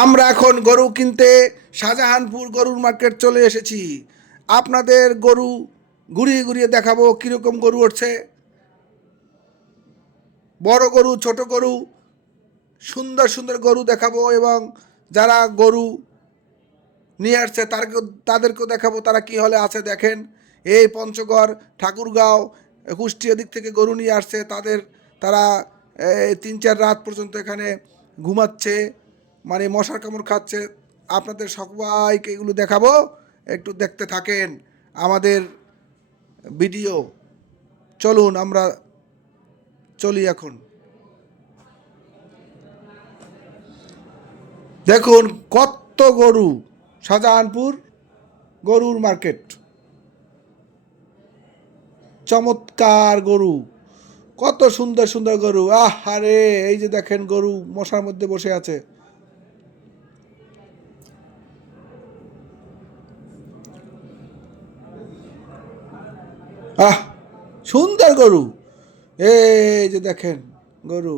আমরা এখন গরু কিনতে শাহজাহানপুর গরুর মার্কেট চলে এসেছি। আপনাদের গরু ঘুরিয়ে ঘুরিয়ে দেখাবো কীরকম গরু উঠছে। বড় গরু, ছোট গরু, সুন্দর সুন্দর গরু দেখাবো এবং যারা গরু নিয়ে আসছে তাদেরকেও দেখাবো তারা কী হলে আছে। দেখেন, এই পঞ্চগড়, ঠাকুরগাঁও, কুষ্টিয়া দিক থেকে গরু নিয়ে আসছে। তারা 3-4 রাত পর্যন্ত এখানে ঘুমাচ্ছে, মানে মশার কামড় খাচ্ছে। আপনাদের সবাইকে এগুলো দেখাবো, একটু দেখতে থাকেন আমাদের ভিডিও। চলুন আমরা চলি এখন। দেখুন কত গরু, শাহজাহানপুর গরুর মার্কেট। চমৎকার গরু, কত সুন্দর সুন্দর গরু। আরে এই যে দেখেন, গরু মশার মধ্যে বসে আছে। সুন্দর গরু, এই যে দেখেন গরু।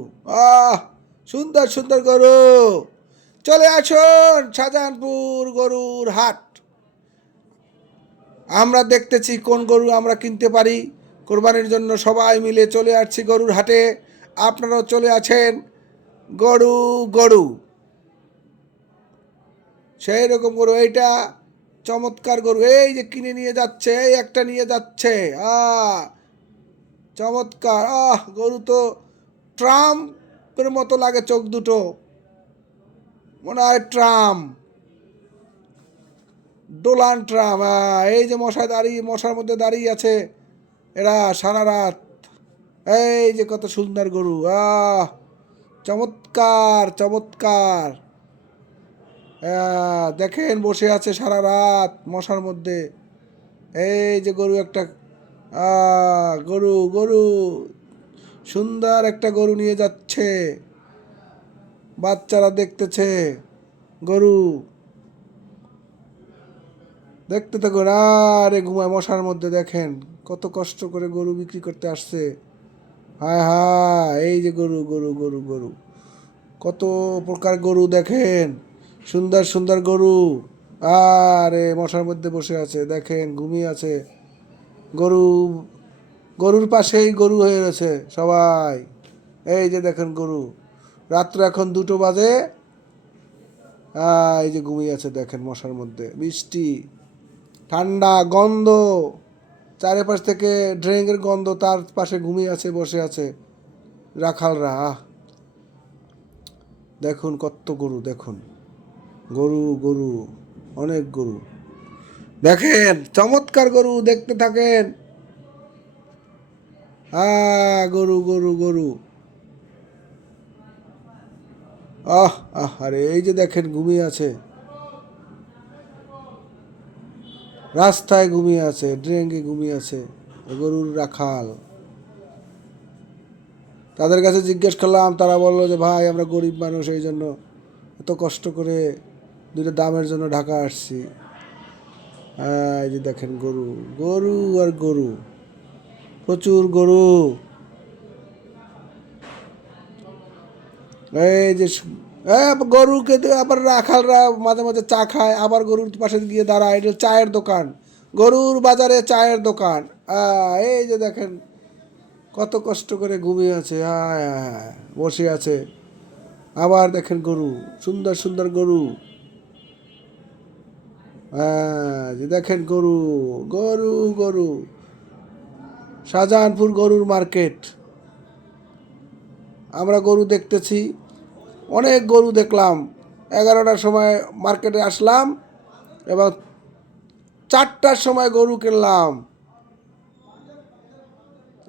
সুন্দর সুন্দর গরু। চলে আসুন শাহজাহানপুর গরুর হাট। আমরা দেখতেছি কোন গরু আমরা কিনতে পারি কোরবানির জন্য। সবাই মিলে চলে আসছি গরুর হাটে। আপনারাও চলে আছেন। গরু গরু সেই রকম গরু। এইটা চমৎকার গরু, এই যে কিনে নিয়ে যাচ্ছে, এই একটা নিয়ে যাচ্ছে। চমৎকার। গরু তো ট্রাম্পের মতো লাগে, চোখ দুটো মনে হয় ট্রাম্প, ডোনাল্ড ট্রাম্প। এই যে মশার মধ্যে দাঁড়িয়ে আছে এরা সারা রাত। এই যে কত সুন্দর গরু। চমৎকার চমৎকার। দেখেন বসে আছে সারা রাত মশার মধ্যে। এই যে গরু একটা, গরু গরু সুন্দর একটা গরু নিয়ে যাচ্ছে। বাচ্চারা দেখতেছে গরু, দেখতে থাকুন। আরে ঘুমায় মশার মধ্যে। দেখেন কত কষ্ট করে গরু বিক্রি করতে আসছে। হায় হায়, এই যে গরু গরু গরু গরু, কত প্রকার গরু দেখেন, সুন্দর সুন্দর গরু। আরে মশার মধ্যে বসে আছে, দেখেন ঘুমিয়ে আছে। গরুর পাশেই গরু হয়ে রয়েছে সবাই। এই যে দেখেন গরু, রাত্র এখন 2টো বাজে। এই যে ঘুমিয়ে আছে দেখেন মশার মধ্যে। বৃষ্টি, ঠান্ডা, গন্ধ চারিপাশ থেকে, ড্রেনের গন্ধ। তার পাশে ঘুমিয়ে আছে, বসে আছে রাখালরা। দেখুন কত গরু, দেখুন গরু গরু, অনেক গরু। দেখেন চমৎকার গরু, দেখতে থাকেন। গরু গরু গরু। আরে এই যে দেখেন ঘুমিয়ে আছে, রাস্তায় ঘুমিয়ে আছে, ড্রেনে ঘুমিয়ে আছে গরুর রাখাল। তাদের কাছে জিজ্ঞেস করলাম, তারা বললো যে ভাই আমরা গরিব মানুষ, এই জন্য এত কষ্ট করে 2টা দামের জন্য ঢাকা আসছি। এই যে দেখেন গরু গরু আর গরু, প্রচুর গরু। এই যে গরুকে আবার রাখালরা মাঝে মাঝে চা খায়, আবার গরুর পাশে গিয়ে দাঁড়ায়। এটা চায়ের দোকান, গরুর বাজারে চায়ের দোকান। এই যে দেখেন কত কষ্ট করে ঘুমিয়ে আছে, বসে আছে। আবার দেখেন গরু, সুন্দর সুন্দর গরু। যে দেখেন গরু গরু গরু, শাহজাহানপুর গরুর মার্কেট। আমরা গরু দেখতেছি, অনেক গরু দেখলাম। 11টার সময় মার্কেটে আসলাম এবং 4টার সময় গরু কিনলাম।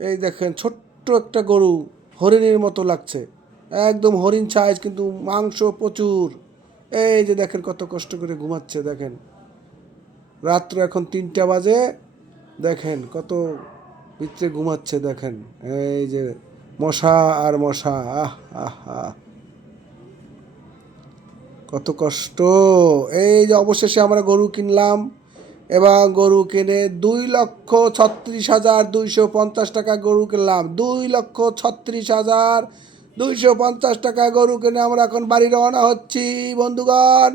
এই দেখেন ছোট্ট একটা গরু, হরিণের মতো লাগছে, একদম হরিণ সাইজ, কিন্তু মাংস প্রচুর। এই যে দেখেন কত কষ্ট করে ঘুমাচ্ছে। দেখেন রাত্র এখন 3টা বাজে, দেখেন কত ভিতরে ঘুমাচ্ছে। দেখেন এই যে মশা আর মশা। কত কষ্ট। এই যে অবশেষে আমরা গরু কিনলাম এবং গরু কিনে 2,36,250 টাকা গরু কিনলাম। 2,36,250 250 টাকায় গরু কিনে আমরা এখন বাড়ি রওনা হচ্ছি বন্ধুগণ।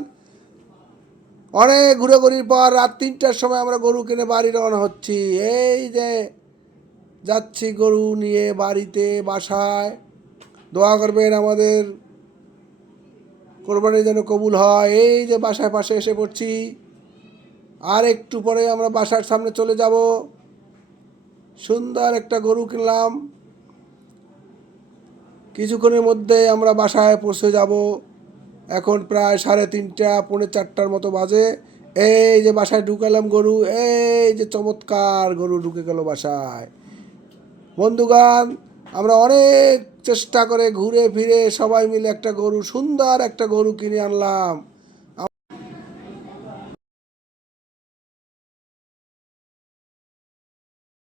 অনেক ঘুরেঘুরির পর রাত 3টার সময় আমরা গরু কিনে বাড়ি রওনা হচ্ছি। এই যে যাচ্ছি গরু নিয়ে বাড়িতে, বাসায়। দোয়া করবেন আমাদের কোরবানি যেন কবুল হয়। এই যে বাসায় পাশে এসে পড়ছি, আর একটু পরে আমরা বাসার সামনে চলে যাব। সুন্দর একটা গরু কিনলাম, কিছুক্ষণের মধ্যে আমরা বাসায় পৌঁছে যাব। এখন প্রায় 3:30 পৌনে 4টার মতো বাজে। এই যে বাসায় ঢুকালাম গরু, এই যে চমৎকার গরু ঢুকে গেল বাসায়। বন্ধুগণ, আমরা অনেক চেষ্টা করে ঘুরে ফিরে সবাই মিলে একটা গরু, সুন্দর একটা গরু কিনে আনলাম।